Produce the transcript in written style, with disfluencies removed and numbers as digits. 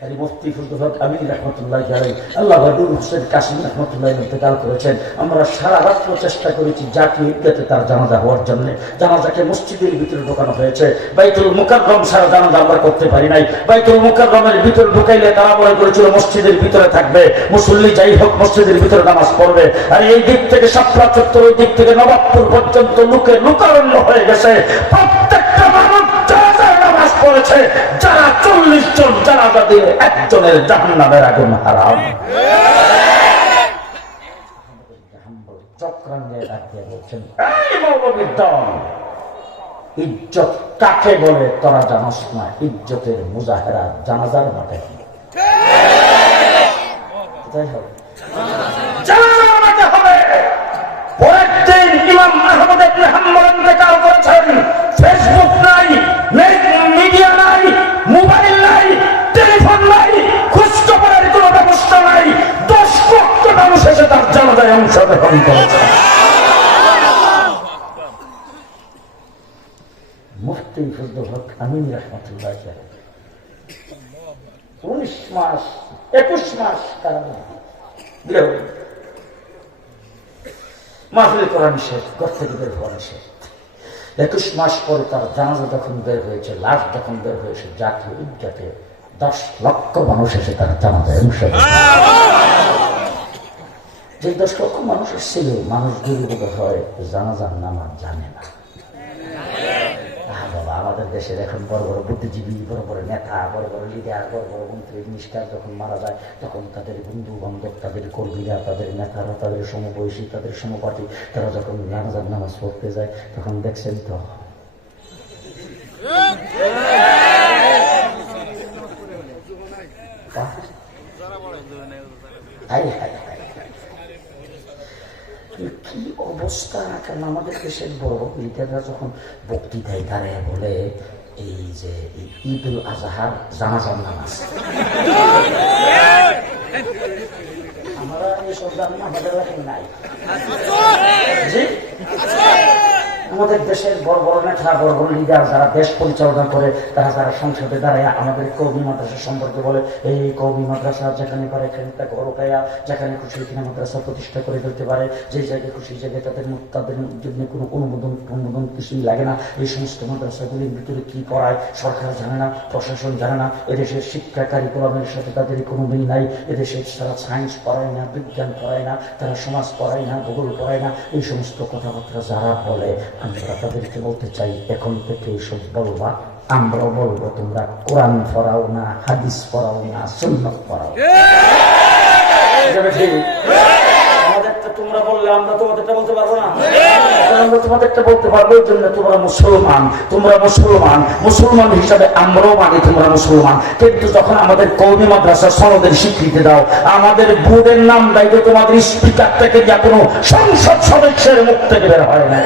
মুফতি ফজলুল হক আমিন রাহমাতুল্লাহি আলাইহি আল্লাহ নূর হোসেন কাসিম রাহমাতুল্লাহি ইন্তেকাল করেছেন। আমরা সারা রাত চেষ্টা করেছি জাতীয় ঈদগাতে তার জানাজা হওয়ার জন্য। জানাজাকে মসজিদের ভিতরে ঢোকানো হয়েছে, বাইতুল মুকাররম সারা জানাজা আমরা করতে পারি নাই। বাইতুল মুকাররমের ভিতরে ঢুকাইলে তারা মনে করেছিল মসজিদের ভিতরে থাকবে, মুসল্লি যাই হোক মসজিদের ভিতরে নামাজ পড়বে। আর এই দিক থেকে শাপলা চত্বর, ওই দিক থেকে নবাবপুর পর্যন্ত লোকে লোকারণ্য হয়ে গেছে। প্রত্যেকটা মানুষ জানাজায় নামাজ পড়েছে। যারা 40 জন জানাজা দিয়ে একজনের জাহান্নামের আগুন হারাম। চক্রান্তে ডাকিয়ে বলছেন, এই মৌলবীর দল, ইজ্জত কাকে বলে তোরা জানাস না? ইজ্জতের মুজাহেরা জানাজার মাঠে জানাজার মাঠে হবে। পরের দিন ইমাম আহমদ ইবনে হাম্বল ইন্তেকাল করেছেন। ফেসবুক নাই, মিডিয়া নাই, মোবাইল নাই, টেলিফোন নাই, খোঁজখবরের কোনো ব্যবস্থা নাই। 10 লক্ষ মানুষ এসে তার জানাজায় অংশগ্রহণ করেছে। মুফতি ফজলুল হক আমিন রাহমাতুল্লাহি আলাইহি 19 মাস 21 মাস কারাগারে মাহফিল করা নিষেধ, ঘর থেকে বের হওয়া নিষেধ। 21 মাস পরে তার জানাজা যখন বের হয়েছে, লাশ যখন বের হয়েছে, জাতীয় ঈদগাতে 10 লক্ষ মানুষ এসে তার জানাজায় অংশগ্রহণ। যে 10 লক্ষ মানুষ এসেছিল, মানুষগুলি বোধ হয় জানাজার নামাজ জানে না। বাবা, আমাদের দেশের এখন বড় বড় বুদ্ধিজীবী, বড় বড় নেতা, বড় বড় লিডার, বড় বড় মন্ত্রী মিনিস্টার যখন মারা যায়, তখন তাদের বন্ধু বান্ধব, তাদের কর্মীরা, তাদের নেতারা, তাদের সমবয়সী, তাদের সমপাঠী, তারা যখন জানাজার নামাজ পড়তে যায়, তখন দেখছেন তো কি অবস্থা। কারণ আমাদের দেশের বড় লিডাররা যখন বক্তৃতায় দাঁড়ায় বলে এই যে ঈদুল আজহার জানাজার নামাজ, আমরা এইসব জানি আমাদের এলাকায় নাই। আমাদের দেশের বড় বড় নেতা, বড় বড় লিডার যারা দেশ পরিচালনা করে, তারা যারা সংসদে দাঁড়ায় আমাদের কওমি মাদ্রাসা সম্পর্কে বলে, এই কওমি মাদ্রাসা যেখানে পারে এখানে তা গরকায়া, যেখানে খুশি এখানে মাদ্রাসা প্রতিষ্ঠা করে ফেলতে পারে, যে জায়গায় খুশি জায়গায় তাদের জন্য কোনো অনুমোদন কিছুই লাগে না। এই সমস্ত মাদ্রাসাগুলির ভিতরে কি পড়ায় সরকার জানে না, প্রশাসন জানে না। এদেশের শিক্ষা কারিকুলামের সাথে তাদের কোনো মিল নাই। এদেশের তারা সায়েন্স পড়ায় না, বিজ্ঞান পড়ায় না, তারা সমাজ পড়ায় না, ভূগোল পড়ায় না। এই সমস্ত কথাবার্তা যারা বলে, আমরা তাদেরকে বলতে চাই, এখন থেকে এইসব বলবা, আমরাও বলবো তোমরা কোরআন পড়াও না, হাদিস পড়াও না, সুন্নাত পড়াও। আমাদেরটা তোমরা বললে আমরা তোমাদেরটা বলতে পারবো না। আমরা তোমাদেরটা বলতে পারবো, এই জন্য তোমরা মুসলমান, মুসলমান হিসাবে আমরাও মানি তোমরা মুসলমান। কিন্তু যখন আমাদের কওমি মাদ্রাসা সনদের স্বীকৃতি দাও, আমাদের বোর্ডের নাম দায়িত্ব তোমাদের স্পিকার থেকে যা কোনো সংসদ সদস্যের মুখ থেকে বের হয় না।